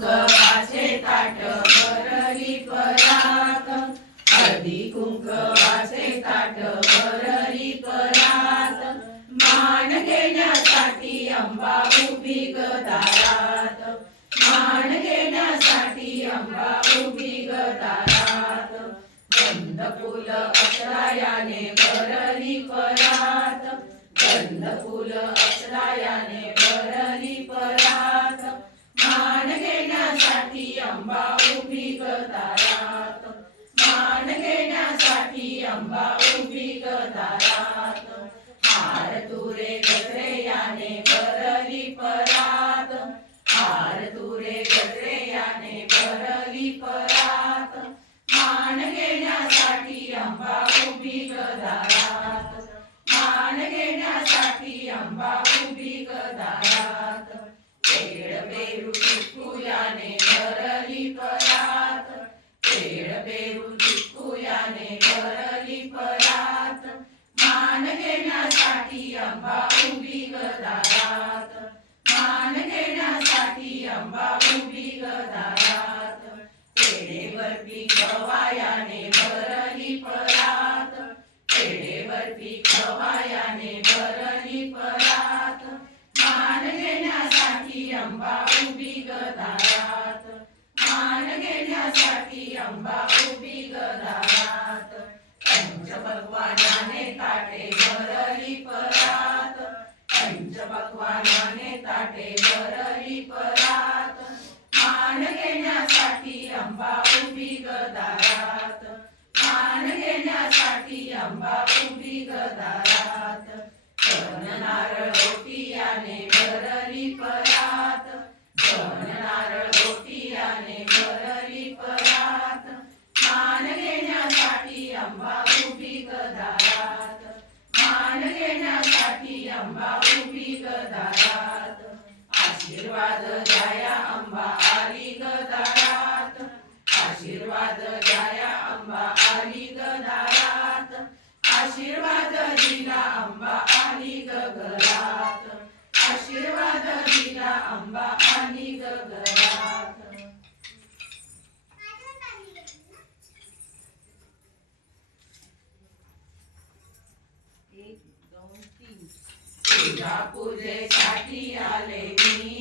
कुंकवाचे ताट भरली परात. हळदी कुंकवाचे ताट भरली परात. मान घेण्यासाठी अंबा उभी गदारात. मान घेण्यासाठी अंबा उभी ग दारात गंध फुल अक्षरायाने भरली परात. गंध फुल अक्षरायाने अंबा उभी करतात मान घेण्यासाठी अंबा अंबा उभी ग दारात मान घेण्यासाठी अंबा उभी ग दारात पेढेवर पिकवायाने भरली परात. पेढेवर पिकवायाने भरली परात. मान घेण्यासाठी अंबा उभी ग दारात मान घेण्यासाठी अंबा उभी ग दारात पंचपक्वानाने ताटे भरली परात. पंचपक्वानाने ताटे भरली परात. मान घेण्यासाठी अंबा उभी गदारात. मान घेण्यासाठी अंबा उभी गदारात. कर्ण सन नारळ रोटियाने आशीर्वाद द्याया अंबा आली ग दारात. आशीर्वाद द्याया अंबा आली ग दारात. आशीर्वाद दिला अंबा आली ग घरात. आशीर्वाद दिला अंबा आली ग घरात. पूजेसाठी आले मी.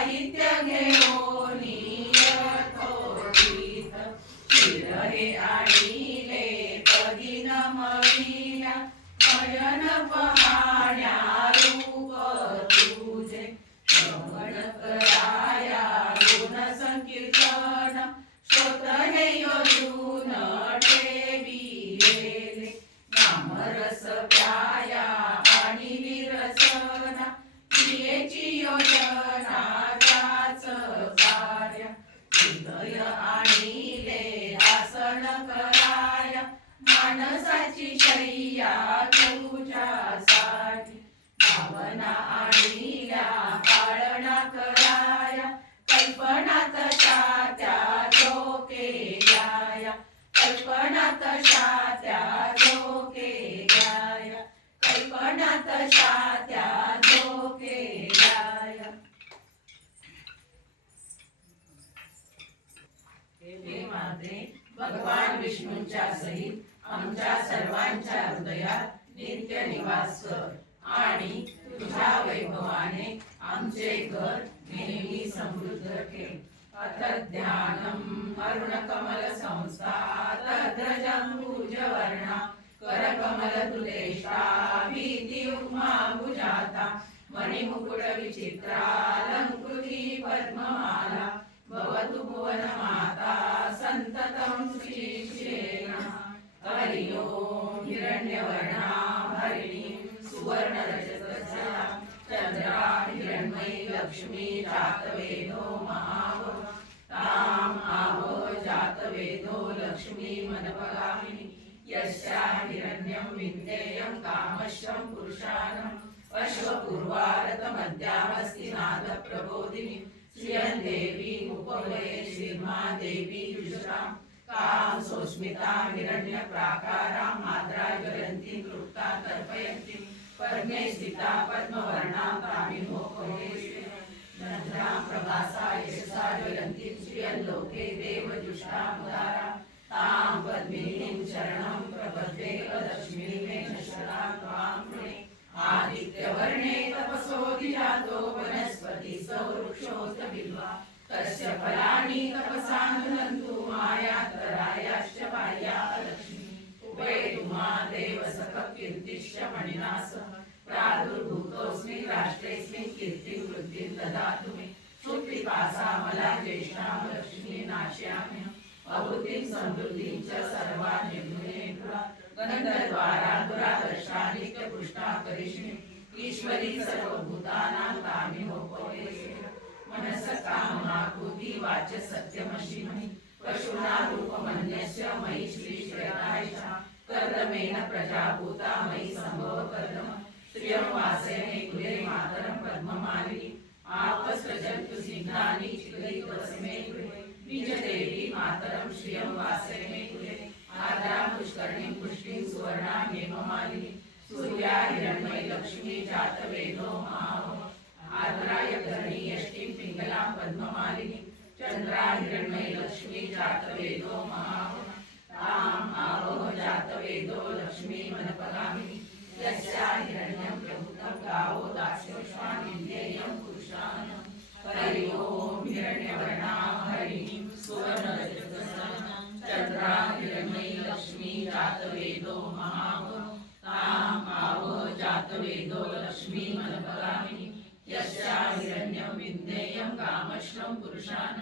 साहित्य घेऊन यथोचित शिरहे आणिले कधी न मविल्या भजन भावना आणिल्या पाळणा कराया कल्पना तशा त्या कल्पना तशा त्या कल्पना तशा त्या हे माते भगवान विष्णूंच्या सहित आमच्या सर्वांच्या हृदयात नित्य निवास कर आणि तुझ्या वैभवाने आमचे घर नेहमी समृद्ध ठेव. अथ ध्यानम अरुण कमल संस्था तद्रजंबुज वर्णा कर कमल तुदेशा उमा भुजाता मणिमुकुट विचित्रालंकृती पद्ममाला भवतु भुवन माता सन्ततं श्रीश्रेण हरि ओं हिरण्यवर्णा हरिणीं सुवर्णरजतस्या चन्द्रा हिरण्मयी लक्ष्मी जातवेदो महाव ताम् आवो जातवेदो लक्ष्मी मनपगामिनी यस्या हिरण्यं विन्देयं कामश्चं पुरुषाणम् अश्वपूर्वारतमद्यामस्ति नादप्रबोधिनी श्रियं देवी उपवये श्रीर्मा देवी जुषां कां सोस्मितां हिरण्यप्राकारां मात्रा ज्वलन्तीं तृप्ता तर्पयन्तीं पद्मे स्थिता पद्मवर्णां तामिमोपवे नद्रां ज्वलन्तीं श्रियल्लोके देवजुष्टामुदारा तां पद्मिनीं शरणं प्रपद्ये त्वां आदित्यवर्णे वनस्पति बिल्वा तस्य फलानि तपसानुनन्तु मायान्तरायाश्च बाह्या लक्ष्मी कीर्तिश्च मणिनास। प्रादुर्भूतोऽस्मि राष्ट्रेऽस्मिन् कीर्तिं वृद्धिं ददातु मे सुप्तिपासामला ज्येष्ठां लक्ष्मी नाशयामि। अवृत्तिं समृद्धिं च सर्वान् निर्मूले गन्धद्वारा दुरादर्शा नित्यपुष्टा करिष्ये ईश्वरी सर्वभूतानां कामिनोपवे मनसकामनाकृति वाच सत्यमशिमहि पशुना रूपमन्यस्य मयि श्रीश्रेयाय कर्दमेन प्रजाभूता मयि सम्भव कर्दम श्रियं वासे कुले मातरं पद्ममालिनी। आपसृजन्तु सिंहानि चित्रितस्मे गृहे निजदेवी मातरं श्रियं वासेने कुले। आद्रां पुष्करणीं पुष्टिं सुवर्णां हेममालिनी। सूर्या हिरण्मयी लक्ष्मी जातवेदो महाव आद्राय धरणी यष्टिं पिङ्गलां पद्ममालिनी। चन्द्रा हिरण्मयी लक्ष्मी जातवेदो कामश्रं पुरुषान्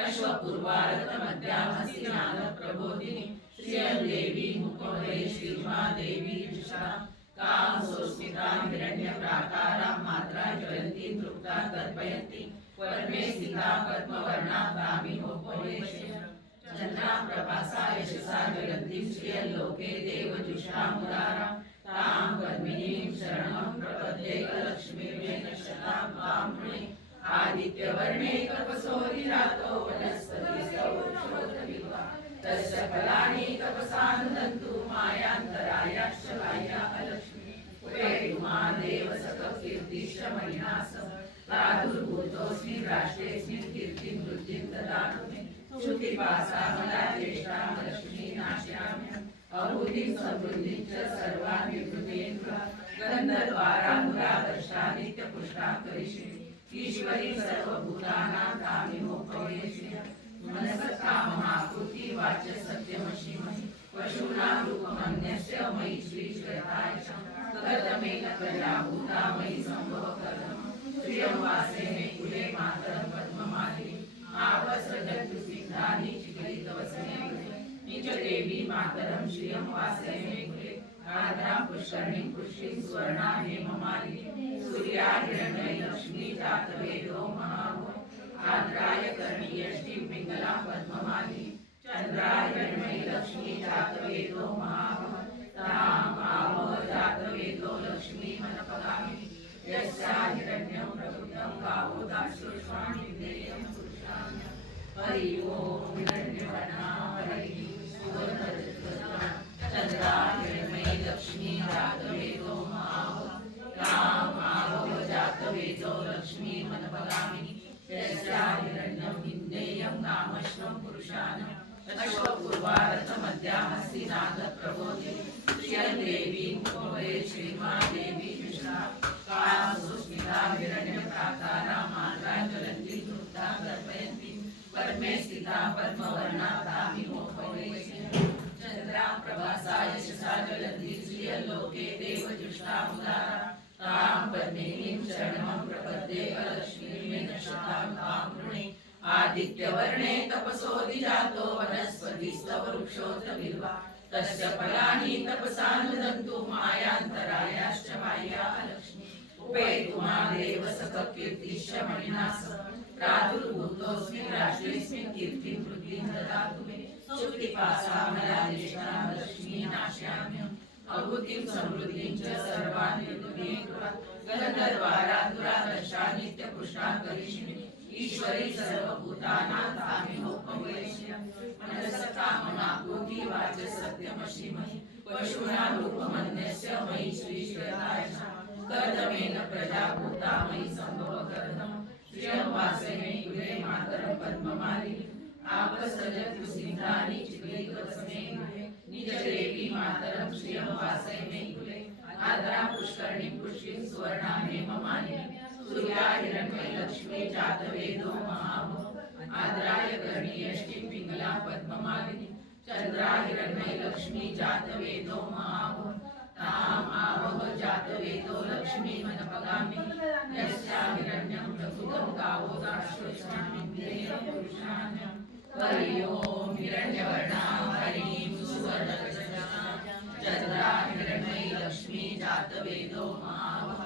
अश्वपूर्वारतमध्यामस्तिनाद देवी मुखवरे श्रीमा जुषा कां हिरण्यप्राकारां मात्रा ज्वलन्तीं तृप्तां तर्पयन्ति। पद्मे स्थिता पद्मवर्णा ब्राह्मीनोपवेश्य चन्द्रां प्रभासा यशसा ज्वलन्तीं श्रियल्लोके देवजुषामुदारां तां पद्मिनीं शरणं प्रपद्ये लक्ष्मीर्वेण आदित्य वर्णे वृणे रातो तपसोऽधिजातो वनस्पतिस्तवृक्षोत्तविवा तस्य फलानि तपसानुदन्तु मायान्तरायाश्च बाह्या लक्ष्मी उपेतु देव सककीर्तिश्च मणिना प्रादुर्भूतोऽस्मि राष्ट्रेऽस्मिन् कीर्तिं वृद्धिं ददातु मे श्रुतिपासा मला ज्येष्ठां लक्ष्मी नाशयाम्यहम्। अभूतिं समृद्धिं च सर्वान् विभृतेन्द्र गन्धद्वारा मुरादर्शा नित्यपुष्टा करिष्ये। ईश्वरी सर्वभूतानां कामिनोपवेश्य मनसकाममाकृति वाच सत्यमशिमहि पशूनां रूपमन्यस्य मयि श्रीश्रयताय कर्दमेन प्रजाभूता मयि सम्भव कर्दम श्रियं वासे मे कुले मातरं पद्ममाले। आपसृजन्तु चिकलितवसने निज देवी मातरं श्रियं वासे मे कुले आद्रा पुष्करणी पुष्टी सुवर्णा हेममाली सूर्या हिरण्य लक्ष्मी जातवेदो महागो आद्राय कर्णी यष्टी पिंगला पद्ममाली। चंद्रा हिरण्य लक्ष्मी जातवेदो महाभो ताम आवह जातवेदो लक्ष्मी मनपगामी यस्या हिरण्यं प्रभुतं गावो दास्योष्माणि देयं पुरुषान् हरि ओम् हिरण्यवर्णा हरिः हिरण्य चन्द्रा हिरण्मयी लक्ष्मी जातवेदो महाभो ताम् आवह जातवेदो लक्ष्मी मनपगामिनी यस्या हिरण्यं विन्देयं कामश्वं पुरुषान् अश्वपूर्वारतमध्यामस्तिनाद प्रबोधिनी श्रियं देवी मुखवरे श्रीमा देवी जुषा कां सुस्मिता हिरण्यप्राकारा मात्रा ज्वलन्ती तृप्ता दर्पयन्ती पद्मे स्थिता पद्मवर्णा तामिमोपवे चन्द्रा प्रभासा यशसा ज्वलन्ति श्रियल्लोके देवजुष्टामुदारा तां पद्मिनीं शरणं प्रपद्ये लक्ष्मीर्मेण शतां तां वृणे आदित्यवर्णे तपसोऽधिजातो वनस्पतिस्तव वृक्षोऽत्र बिल्वा तस्य फलानि तपसा नुदन्तु मायान्तरायाश्च बाह्या लक्ष्मी उपेतु मा देव सककीर्तिश्च मणिना सह प्रादुर्भूतोऽस्मि राष्ट्रेऽस्मिन् कीर्तिं वृद्धिं ददातु मे। सुप्तिपासा मला ज्येष्ठां लक्ष्मी नाशयाम्यहम्। अभूतिं समृद्धिं च सर्वान् निर्वृतीं ईश्वरी सर्व नित्यपुष्टा करिष्ये ईश्वरी सर्वभूतानां कामिनोपवेश्य मनसकामनाभूति वाच सत्यमशिमहि. पशूनां रूपमन्यस्य मयि श्रीश्वराय कर्दमेन प्रजाभूता मयि सम्भव कर्दम श्रियं वासे मे कुले मातरं पद्ममालिनी. आपसजतु सिन्धानि चिक्लितवस्मे निजदेवी मातरं श्रियं वासय मे कुले सूर्या लक्ष्मी जातवेदो महाभो पद्ममालिनी लक्ष्मी जातवेदो महाभो आवह जातवेदो लक्ष्मी यस्या हिरण्यं प्रभुतं गावो दाश्वस्यामिन्द्रियं पुरुषाण्यं हरि ओम् हिरण्यवर्णा हरिं। सुवर्णरजतां हिरण्मयी लक्ष्मी जातवेदो महावः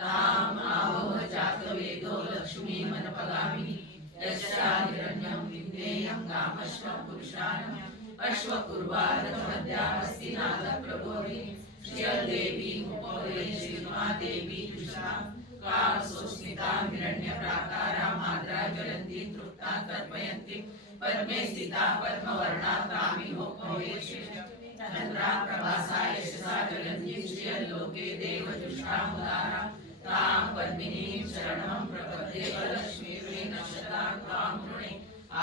ताम् आवह जातवेदो लक्ष्मी मनपगामि यस्या हिरण्यं विद्येयं गामश्वं पुरुषाणम् अश्वकुर्वारथमद्यामस्ति नादप्रबोधि। श्रियदेवी मुपोरे श्रीमादेवी कृष्णा कामसुस्मितां हिरण्यप्राकारां माद्रा ज्वलन्तीं तृप्तां तर्पयन्ति। पद्मे स्थिता पद्मवर्णा तामिहोपवेशे चंद्रा प्रभासा यशसा ज्वलन्तीं श्रियल्लोके देवजुष्टामुदारा तां पद्मिनीं शरणं प्रपद्ये लक्ष्मीर्वेण शतां त्वां वृणे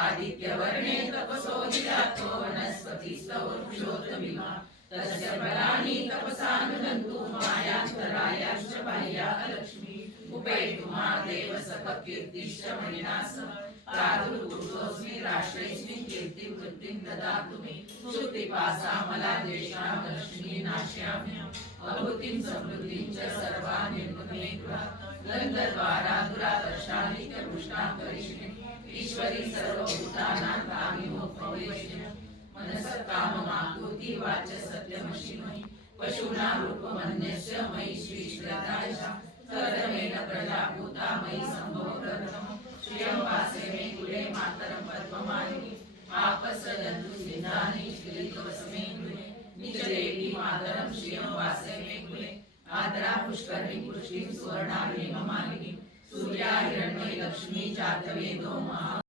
आदित्यवर्णे तपसोऽधिजातो वनस्पतिस्तवृक्षोत्तमिमा तस्य फलानि तपसा तपसानुनन्तु मायान्तरायाश्च बाह्या अलक्ष्मी. उपेतु मा देव सपकीर्तिश्च मणिना सह प्रादुर्भूतोऽस्मि राष्ट्रेस्मिन् कीर्ति वृत्तिं ददातु मे श्रुतिपासा देशां लक्ष्मी नाश्याम्यहम् अभूतिं समृद्धिं च सर्वा निर्गमे गन्धर्वारा दुरादर्शानि च पुष्टां करिष्ये. ईश्वरी सर्वभूतानां कामिमोपवेशे मनसः काममाकुति वाच सत्यमशिमहि. पशूनां रूपमन्यस्य मयि श्रीश्रद्धायशा कर्दमेन प्रजाभूता मयि सम्भवकर्णम् श्रियं वासे मे कुले मातरं पद्ममालिनी आपसदन्तु सिन्धानि श्रीलितवसमे गृहे निजदेवी मातरं श्रियं वासे मे कुले आद्रा पुष्करणीं पुष्टिं सुवर्णाभिममालिनी सूर्या हिरण्मयी लक्ष्मी जातवेदो महा